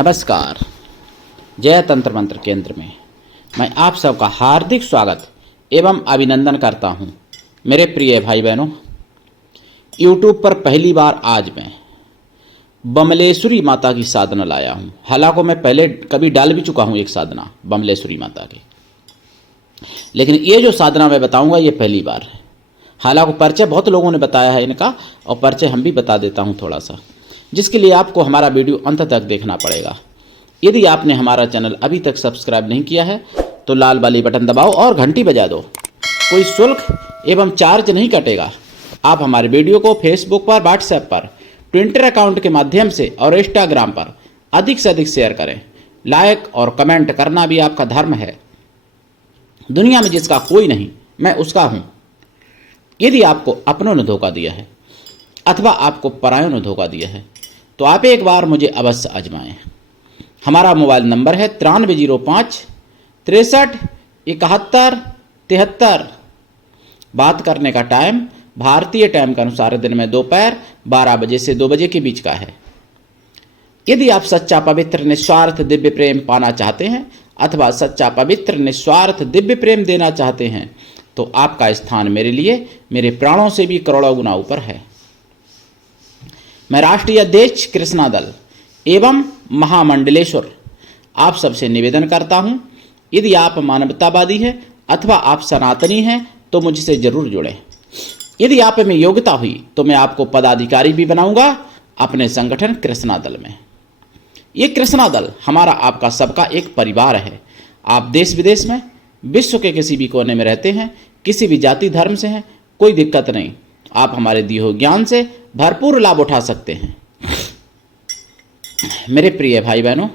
नमस्कार। जय तंत्र मंत्र केंद्र में मैं आप सबका हार्दिक स्वागत एवं अभिनंदन करता हूं। मेरे प्रिय भाई बहनों, यूट्यूब पर पहली बार आज मैं बमलेश्वरी माता की साधना लाया हूं। हालांकि मैं पहले कभी डाल भी चुका हूं एक साधना बमलेश्वरी माता की, लेकिन ये जो साधना मैं बताऊंगा ये पहली बार है। हालांकि परिचय बहुत लोगों ने बताया है इनका, और परिचय हम भी बता देता हूं थोड़ा सा, जिसके लिए आपको हमारा वीडियो अंत तक देखना पड़ेगा। यदि आपने हमारा चैनल अभी तक सब्सक्राइब नहीं किया है तो लाल वाली बटन दबाओ और घंटी बजा दो। कोई शुल्क एवं चार्ज नहीं कटेगा। आप हमारे वीडियो को फेसबुक पर, व्हाट्सएप पर, ट्विटर अकाउंट के माध्यम से और इंस्टाग्राम पर अधिक से अधिक शेयर करें। लाइक और कमेंट करना भी आपका धर्म है। दुनिया में जिसका कोई नहीं, मैं उसका हूं। यदि आपको अपनों ने धोखा दिया है अथवा आपको परायों ने धोखा दिया है तो आप एक बार मुझे अवश्य आजमाएं। हमारा मोबाइल नंबर है 9305 63 71 73। बात करने का टाइम भारतीय टाइम के अनुसार दिन में दोपहर 12 बजे से 2 बजे के बीच का है। यदि आप सच्चा पवित्र निस्वार्थ दिव्य प्रेम पाना चाहते हैं अथवा सच्चा पवित्र निस्वार्थ दिव्य प्रेम देना चाहते हैं तो आपका स्थान मेरे लिए मेरे प्राणों से भी करोड़ों गुना ऊपर है। मैं राष्ट्रीय अध्यक्ष कृष्णा दल एवं महामंडलेश्वर आप सबसे निवेदन करता हूं, यदि आप मानवतावादी हैं अथवा आप सनातनी हैं तो मुझसे जरूर जुड़ें। यदि आप में योग्यता हुई तो मैं आपको पदाधिकारी भी बनाऊंगा अपने संगठन कृष्णा दल में। ये कृष्णा दल हमारा आपका सबका एक परिवार है। आप देश विदेश में, विश्व के किसी भी कोने में रहते हैं, किसी भी जाति धर्म से हैं, कोई दिक्कत नहीं। आप हमारे दिए हुए ज्ञान से भरपूर लाभ उठा सकते हैं। मेरे प्रिय भाई बहनों,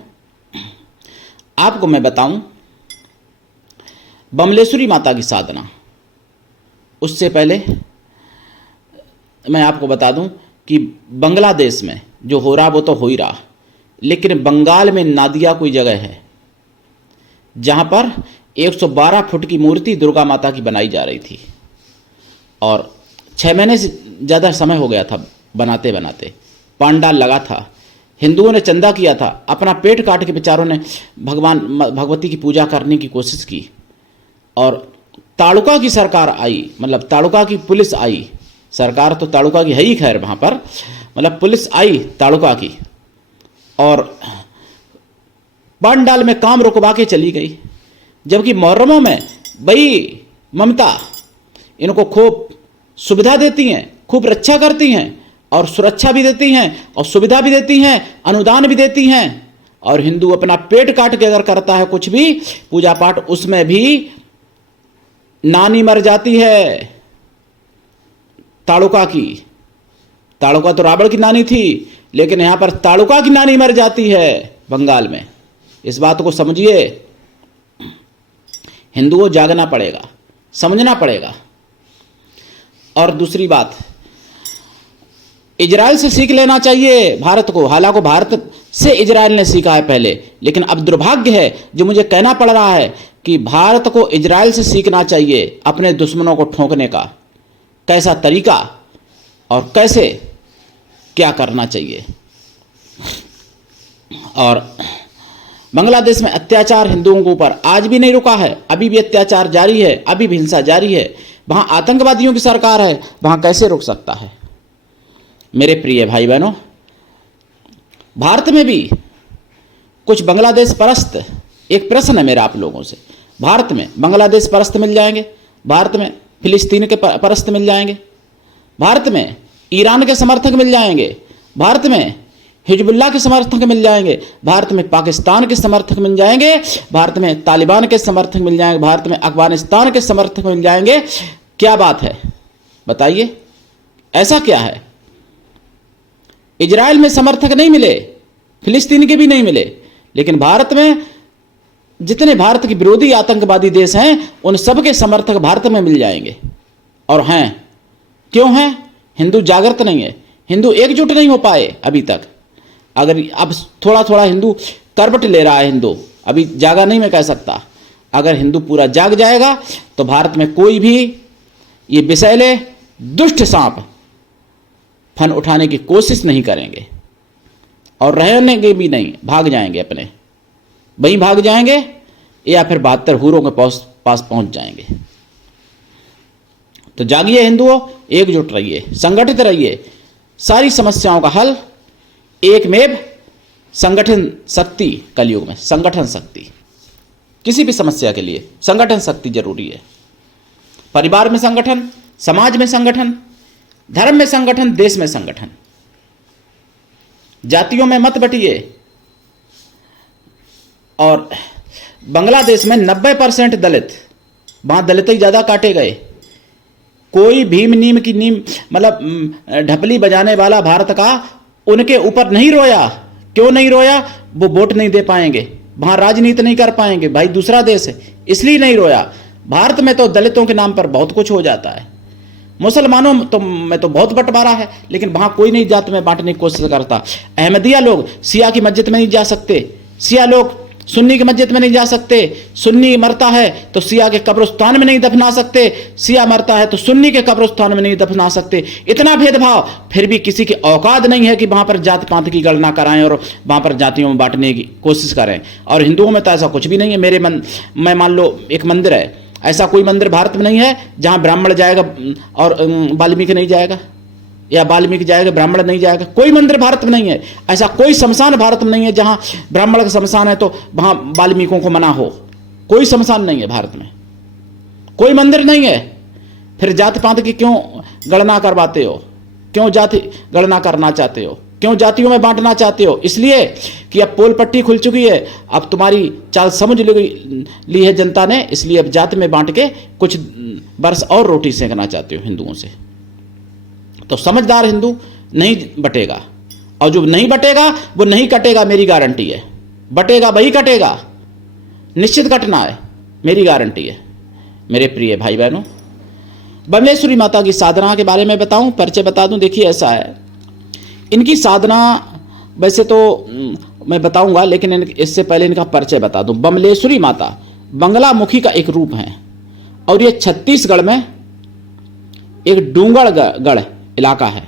आपको मैं बताऊं बमलेश्वरी माता की साधना। उससे पहले मैं आपको बता दूं कि बांग्लादेश में जो हो रहा वो तो हो ही रहा, लेकिन बंगाल में नादिया कोई जगह है जहां पर 112 फुट की मूर्ति दुर्गा माता की बनाई जा रही थी और 6 महीने से ज़्यादा समय हो गया था बनाते बनाते। पांडाल लगा था, हिंदुओं ने चंदा किया था, अपना पेट काट के बेचारों ने भगवती की पूजा करने की कोशिश की। और तालुका की सरकार आई, मतलब तालुका की पुलिस आई। सरकार तो तालुका की है ही, खैर वहाँ पर मतलब पुलिस आई तालुका की और पांडाल में काम रुकवा के चली गई। जबकि मुहर्रमों में भाई ममता इनको खूब सुविधा देती हैं, खूब रक्षा करती हैं और सुरक्षा भी देती हैं और सुविधा भी देती हैं, अनुदान भी देती हैं। और हिंदू अपना पेट काट के अगर करता है कुछ भी पूजा पाठ, उसमें भी नानी मर जाती है तालुका की। तालुका तो रावण की नानी थी, लेकिन यहां पर तालुका की नानी मर जाती है बंगाल में। इस बात को समझिए, हिंदुओं जागना पड़ेगा, समझना पड़ेगा। और दूसरी बात, इजराइल से सीख लेना चाहिए भारत को। हालांकि भारत से इजराइल ने सीखा है पहले, लेकिन अब दुर्भाग्य है जो मुझे कहना पड़ रहा है कि भारत को इजराइल से सीखना चाहिए अपने दुश्मनों को ठोकने का कैसा तरीका और कैसे क्या करना चाहिए। और बांग्लादेश में अत्याचार हिंदुओं के ऊपर आज भी नहीं रुका है, अभी भी अत्याचार जारी है, अभी भी हिंसा जारी है। वहां आतंकवादियों की सरकार है, वहां कैसे रुक सकता है। मेरे प्रिय भाई बहनों, भारत में भी कुछ बांग्लादेश परस्त, एक प्रश्न है मेरा आप लोगों से, भारत में बांग्लादेश परस्त मिल जाएंगे, भारत में फिलिस्तीन के परस्त मिल जाएंगे, भारत में ईरान के समर्थक मिल जाएंगे, भारत में हिजबुल्लाह के समर्थक मिल जाएंगे, भारत में पाकिस्तान के समर्थक मिल जाएंगे, भारत में तालिबान के समर्थक मिल जाएंगे, भारत में अफगानिस्तान के समर्थक मिल जाएंगे। क्या बात है बताइए, ऐसा क्या है? इजराइल में समर्थक नहीं मिले, फिलिस्तीन के भी नहीं मिले, लेकिन भारत में जितने भारत के विरोधी आतंकवादी देश हैं उन सब के समर्थक भारत में मिल जाएंगे। और हैं, क्यों हैं? हिंदू जागृत नहीं है, हिंदू एकजुट नहीं हो पाए अभी तक। अगर अब थोड़ा थोड़ा हिंदू करवट ले रहा है, हिंदू अभी जागा नहीं मैं कह सकता। अगर हिंदू पूरा जाग जाएगा तो भारत में कोई भी ये विषैले दुष्ट सांप फन उठाने की कोशिश नहीं करेंगे। और रहेंगे भी नहीं, भाग जाएंगे अपने, वहीं भाग जाएंगे या फिर 72 हूरों के पास पहुंच जाएंगे। तो जागिए हिंदुओं, एकजुट रहिए, संगठित रहिए। सारी समस्याओं का हल एकमेव संगठन शक्ति, कलयुग में संगठन शक्ति। किसी भी समस्या के लिए संगठन शक्ति जरूरी है। परिवार में संगठन, समाज में संगठन, धर्म में संगठन, देश में संगठन। जातियों में मत बटिए। और बांग्लादेश में 90% दलित, वहां दलित ही ज्यादा काटे गए। कोई भीम नीम की नीम मतलब ढपली बजाने वाला भारत का उनके ऊपर नहीं रोया। क्यों नहीं रोया? वो वोट नहीं दे पाएंगे, वहां राजनीति नहीं कर पाएंगे, भाई दूसरा देश है, इसलिए नहीं रोया। भारत में तो दलितों के नाम पर बहुत कुछ हो जाता है। मुसलमानों में तो बहुत बंटवारा है, लेकिन वहां कोई नहीं जात में बांटने की कोशिश करता। अहमदिया लोग शिया की मस्जिद में नहीं जा सकते, शिया लोग सुन्नी की मस्जिद में नहीं जा सकते। सुन्नी मरता है तो शिया के कब्रिस्तान में नहीं दफना सकते, शिया मरता है तो सुन्नी के कब्रिस्तान में नहीं दफना सकते। इतना भेदभाव, फिर भी किसी की औकात नहीं है कि वहां पर जात पात की गणना कराएं और वहां पर जातियों में बांटने की कोशिश करें। और हिंदुओं में तो ऐसा कुछ भी नहीं है। मैं मान लो एक मंदिर है, ऐसा कोई मंदिर भारत में नहीं है जहां ब्राह्मण जाएगा और वाल्मीकि नहीं जाएगा, या वाल्मीकि जाएगा ब्राह्मण नहीं जाएगा। कोई मंदिर भारत में नहीं है। ऐसा कोई शमशान भारत में नहीं है जहां ब्राह्मण का शमशान है तो वहां वाल्मीकियों को मना हो। कोई शमशान नहीं है भारत में, कोई मंदिर नहीं है। फिर जाति पात की क्यों गणना करवाते हो? क्यों जाति गणना करना चाहते हो? क्यों जातियों में बांटना चाहते हो? इसलिए कि अब पोल पट्टी खुल चुकी है, अब तुम्हारी चाल समझ ली है जनता ने, इसलिए अब जाति में बांट के कुछ वर्ष और रोटी सेकना चाहते हो हिंदुओं से। तो समझदार हिंदू नहीं बटेगा, और जो नहीं बटेगा वो नहीं कटेगा, मेरी गारंटी है। बटेगा वही कटेगा, निश्चित कटना है, मेरी गारंटी है। मेरे प्रिय भाई बहनों, बमलेश्वरी माता की साधना के बारे में बताऊं, परिचय बता दूं। देखिए ऐसा है, इनकी साधना वैसे तो मैं बताऊंगा, लेकिन इससे पहले इनका परिचय बता दूं। बमलेश्वरी माता बंगलामुखी का एक रूप है, और ये छत्तीसगढ़ में एक डूंगरगढ़ इलाका है,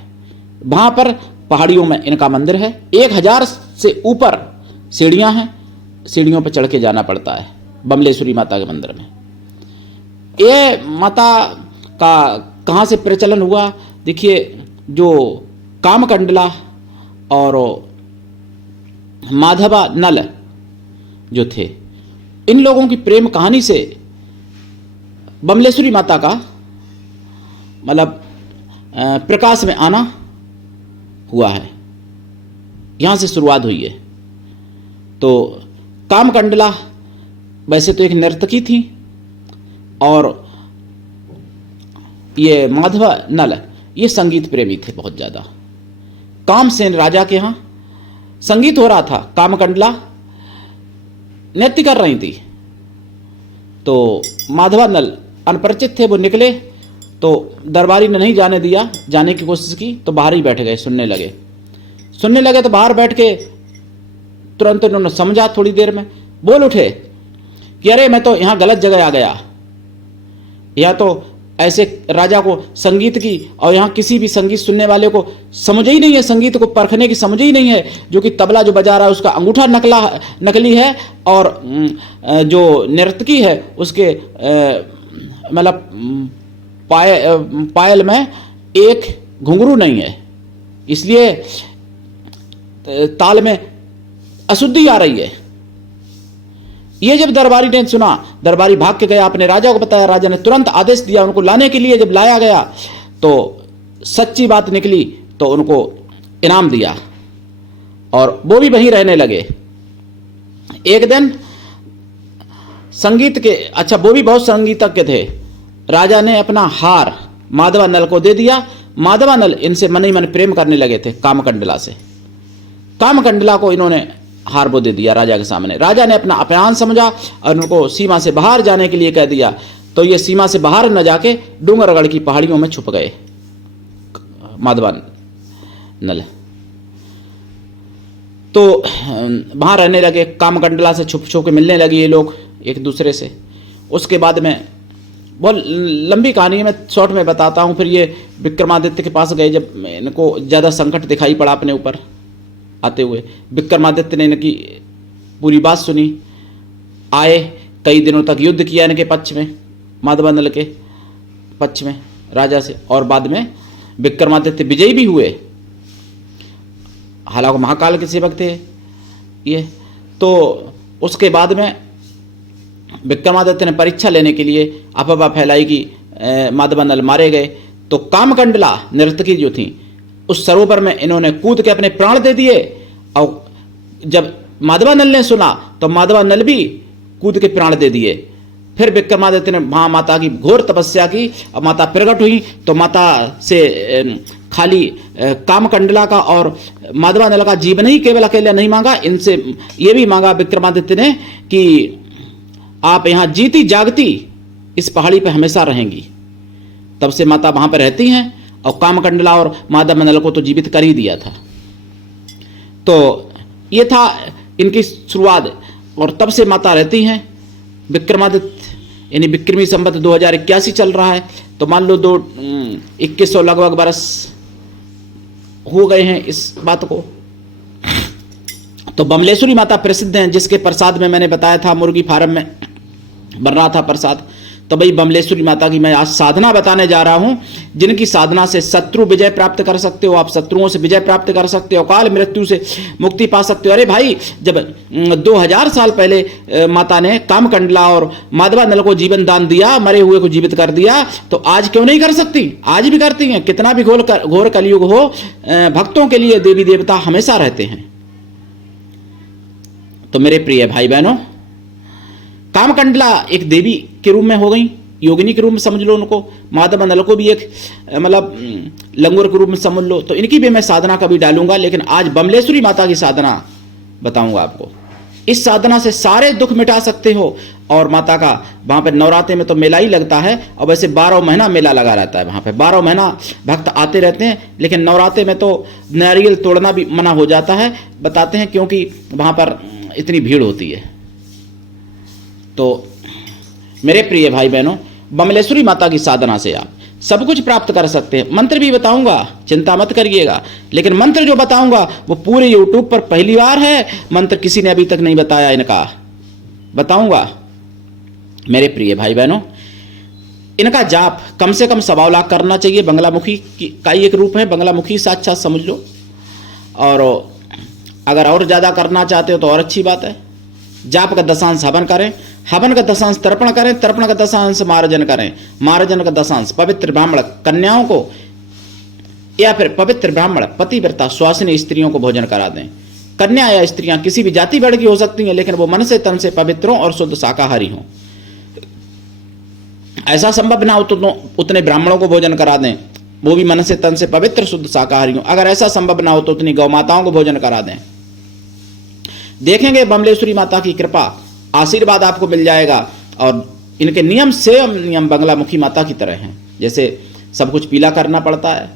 वहां पर पहाड़ियों में इनका मंदिर है। 1000 से ऊपर सीढ़ियां हैं, सीढ़ियों पर चढ़ के जाना पड़ता है बमलेश्वरी माता के मंदिर में। ये माता का कहाँ से प्रचलन हुआ? देखिए, जो कामकंडला और माधवा नल जो थे, इन लोगों की प्रेम कहानी से बमलेश्वरी माता का मतलब प्रकाश में आना हुआ है, यहां से शुरुआत हुई है। तो कामकंडला वैसे तो एक नर्तकी थी, और ये माधवा नल ये संगीत प्रेमी थे बहुत ज्यादा। कामसेन राजा के यहां संगीत हो रहा था, कामकंडला नृत्य कर रही थी, तो माधवा नल अनपरिचित थे, वो निकले तो दरबारी ने नहीं जाने दिया, जाने की कोशिश की तो बाहर ही बैठ गए, सुनने लगे। तो बाहर बैठ के तुरंत उन्होंने समझा, थोड़ी देर में बोल उठे कि अरे मैं तो यहां गलत जगह आ गया, या तो ऐसे राजा को संगीत की, और यहाँ किसी भी संगीत सुनने वाले को समझ ही नहीं है, संगीत को परखने की समझ ही नहीं है। जो कि तबला जो बजा रहा है उसका अंगूठा नकली है, और जो नर्तकी है उसके मतलब पायल में एक घुंघरू नहीं है, इसलिए ताल में अशुद्धि आ रही है। ये जब दरबारी ने सुना, दरबारी भाग के गया, अपने राजा को बताया, राजा ने तुरंत आदेश दिया उनको लाने के लिए। जब लाया गया तो सच्ची बात निकली, तो उनको इनाम दिया, और वो भी वहीं रहने लगे। एक दिन संगीत के, अच्छा वो भी बहुत संगीतज्ञ थे, राजा ने अपना हार माधवा नल को दे दिया। माधवा नल इनसे मन ही मन प्रेम करने लगे थे कामकंडला से। कामकंडला को इन्होंने हार वो दे दिया राजा के सामने। राजा ने अपना अपमान समझा और उनको सीमा से बाहर जाने के लिए कह दिया, तो ये सीमा से बाहर न जाके डूंगरगढ़ की पहाड़ियों में छुप गए माधवा नल। तो वहां रहने लगे, कामकंडला से छुप छुप के मिलने लगे ये लोग एक दूसरे से। उसके बाद में बहुत लंबी कहानी है, मैं शॉर्ट में बताता हूँ। फिर ये विक्रमादित्य के पास गए, जब इनको ज़्यादा संकट दिखाई पड़ा अपने ऊपर, आते हुए। विक्रमादित्य ने इनकी पूरी बात सुनी, आए, कई दिनों तक युद्ध किया इनके पक्ष में, माधवानल के पक्ष में राजा से, और बाद में विक्रमादित्य विजयी भी हुए। हालांकि महाकाल के सेवक थे ये। तो उसके बाद में विक्रमादित्य ने परीक्षा लेने के लिए अफवाह फैलाई कि माधवानल मारे गए। तो कामकंडला नर्तकी जो थी उस सरोवर में इन्होंने कूद के अपने प्राण दे दिए, और जब माधवानल ने सुना तो माधवानल भी कूद के प्राण दे दिए। फिर विक्रमादित्य ने वहाँ माता की घोर तपस्या की और माता प्रकट हुई। तो माता से खाली कामकंडला का और माधवानल का जीवन ही केवल अकेला नहीं मांगा, इनसे ये भी मांगा विक्रमादित्य ने कि आप यहाँ जीती जागती इस पहाड़ी पर हमेशा रहेंगी। तब से माता वहाँ पर रहती हैं, और कामकंडला और माधवानल को तो जीवित कर ही दिया था। तो ये था इनकी शुरुआत, और तब से माता रहती हैं। विक्रमादित्य यानी विक्रमी संवत 2081 चल रहा है, तो मान लो 2100 लगभग बरस हो गए हैं इस बात को। तो बमलेश्वरी माता प्रसिद्ध हैं, जिसके प्रसाद में मैंने बताया था मुर्गी फार्म में बन रहा था प्रसाद। तो भाई बमलेश्वरी माता की मैं आज साधना बताने जा रहा हूं, जिनकी साधना से शत्रु विजय प्राप्त कर सकते हो, आप शत्रुओं से विजय प्राप्त कर सकते हो, काल मृत्यु से मुक्ति पा सकते हो। अरे भाई, जब 2000 साल पहले माता ने कामकंडला और माधवानल को जीवन दान दिया, मरे हुए को जीवित कर दिया, तो आज क्यों नहीं कर सकती? आज भी करती हैं। कितना भी घोर कलयुग हो, भक्तों के लिए देवी देवता हमेशा रहते हैं। तो मेरे प्रिय भाई बहनों, कामकंडला एक देवी के रूप में हो गई, योगिनी के रूप में समझ लो उनको। माधवानल को भी एक मतलब लंगूर के रूप में समझ लो। तो इनकी भी मैं साधना कभी डालूंगा, लेकिन आज बमलेश्वरी माता की साधना बताऊंगा आपको। इस साधना से सारे दुख मिटा सकते हो। और माता का वहां पर नवरात्रे में तो मेला ही लगता है, और वैसे 12 महीना मेला लगा रहता है वहां पे। 12 महीना भक्त आते रहते हैं, लेकिन नवरात्रे में तो नारियल तोड़ना भी मना हो जाता है, बताते हैं, क्योंकि वहां पर इतनी भीड़ होती है। तो मेरे प्रिय भाई बहनों, बमलेश्वरी माता की साधना से आप सब कुछ प्राप्त कर सकते हैं। मंत्र भी बताऊंगा, चिंता मत करिएगा, लेकिन मंत्र जो बताऊंगा वो पूरे YouTube पर पहली बार है। मंत्र किसी ने अभी तक नहीं बताया, इनका बताऊंगा। मेरे प्रिय भाई बहनों, इनका जाप कम से कम 1.25 लाख करना चाहिए। बंगलामुखी का ही एक रूप है, बंगलामुखी साक्षात समझ लो। और अगर और ज्यादा करना चाहते हो तो और अच्छी बात है। जाप का 10 हवन करें, हवन का 10 तर्पण करें, तर्पण का 10 मार्जन करें, मार्जन का 10 पवित्र ब्राह्मण कन्याओं को या फिर पवित्र ब्राह्मण पतिव्रता स्वासिनी स्त्रियों को भोजन करा दें। कन्या या स्त्रियां किसी भी जाति वर्ग की हो सकती हैं, लेकिन वो मन से तन से पवित्र हों और शुद्ध शाकाहारी हों। ऐसा संभव ना हो तो उतने ब्राह्मणों को भोजन करा दें, वो भी मन से तन से पवित्र शुद्ध शाकाहारी हों। अगर ऐसा संभव ना हो तो उतनी गौ माताओं को भोजन करा दें। देखेंगे बमलेश्वरी माता की कृपा, आशीर्वाद आपको मिल जाएगा। और इनके नियम सेम नियम बंगलामुखी माता की तरह हैं। जैसे सब कुछ पीला करना पड़ता है,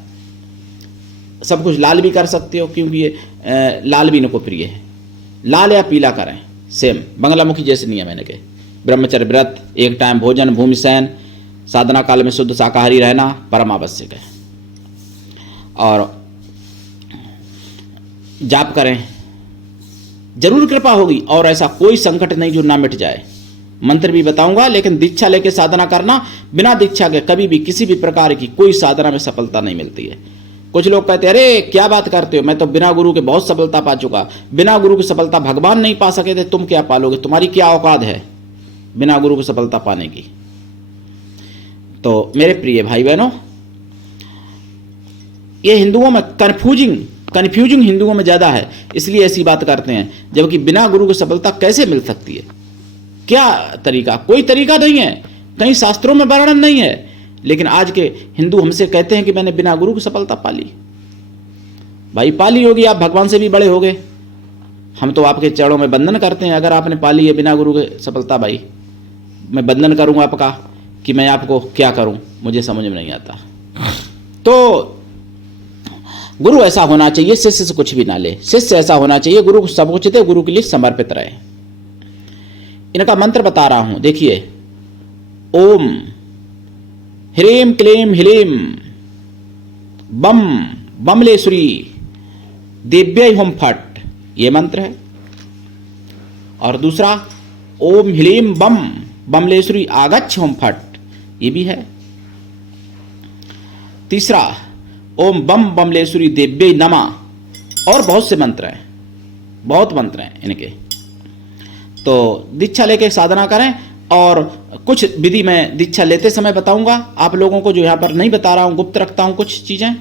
सब कुछ लाल भी कर सकते हो, क्योंकि ये लाल भी इनको प्रिय है। लाल या पीला करें, सेम बंगलामुखी जैसे नियम है इनके। ब्रह्मचर्य व्रत, एक टाइम भोजन, भूमि शयन, साधना काल में शुद्ध शाकाहारी रहना परम आवश्यक है। और जाप करें, जरूर कृपा होगी। और ऐसा कोई संकट नहीं जो ना मिट जाए। मंत्र भी बताऊंगा, लेकिन दीक्षा लेके साधना करना। बिना दीक्षा के कभी भी किसी भी प्रकार की कोई साधना में सफलता नहीं मिलती है। कुछ लोग कहते हैं, अरे क्या बात करते हो, मैं तो बिना गुरु के बहुत सफलता पा चुका। बिना गुरु की सफलता भगवान नहीं पा सके थे, तुम क्या पालोगे? तुम्हारी क्या औकात है बिना गुरु की सफलता पाने की? तो मेरे प्रिय भाई बहनों, ये हिंदुओं में कन्फ्यूजिंग हिंदुओं में ज्यादा है, इसलिए ऐसी बात करते हैं। जबकि बिना गुरु की सफलता कैसे मिल सकती है? क्या तरीका? कोई तरीका नहीं है, कहीं शास्त्रों में वर्णन नहीं है। लेकिन आज के हिंदू हमसे कहते हैं कि मैंने बिना गुरु की सफलता पाली। भाई पाली होगी, आप भगवान से भी बड़े हो गए। हम तो आपके चरणों में बंधन करते हैं। अगर आपने पाली है बिना गुरु के सफलता, भाई मैं बंधन करूंगा आपका कि मैं आपको क्या करूं, मुझे समझ में नहीं आता। तो गुरु ऐसा होना चाहिए, शिष्य से कुछ भी ना ले। शिष्य ऐसा होना चाहिए, गुरु को सब कुछ दे, गुरु के लिए समर्पित रहे। इनका मंत्र बता रहा हूं, देखिए। ओम ह्रीम क्लीम ह्लीम बम बमलेश्वरी देव्यै हुम फट ये मंत्र है। और दूसरा ओम ह्लीम बम बमलेश्वरी आगच्छ हुम फट, ये भी है। तीसरा ओम बम बमलेश्वरी देव्यै नमः। और बहुत से मंत्र हैं, बहुत मंत्र हैं इनके। तो दीक्षा लेके साधना करें। और कुछ विधि मैं दीक्षा लेते समय बताऊंगा आप लोगों को, जो यहाँ पर नहीं बता रहा हूँ, गुप्त रखता हूँ कुछ चीज़ें,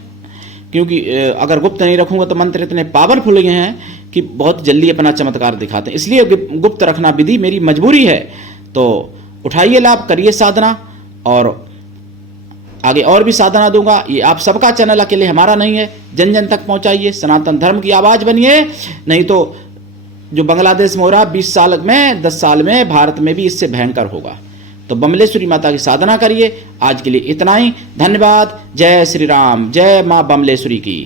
क्योंकि अगर गुप्त नहीं रखूंगा तो मंत्र इतने पावरफुल हैं कि बहुत जल्दी अपना चमत्कार दिखाते हैं। इसलिए गुप्त रखना विधि मेरी मजबूरी है। तो उठाइए लाभ, करिए साधना, और आगे और भी साधना दूंगा। ये आप सबका चैनल, अकेले हमारा नहीं है। जन जन तक पहुंचाइए, सनातन धर्म की आवाज बनिए। नहीं तो जो बांग्लादेश में हो रहा 20 साल में, 10 साल में भारत में भी इससे भयंकर होगा। तो बमलेश्वरी माता की साधना करिए। आज के लिए इतना ही, धन्यवाद। जय श्री राम, जय मां बमलेश्वरी की।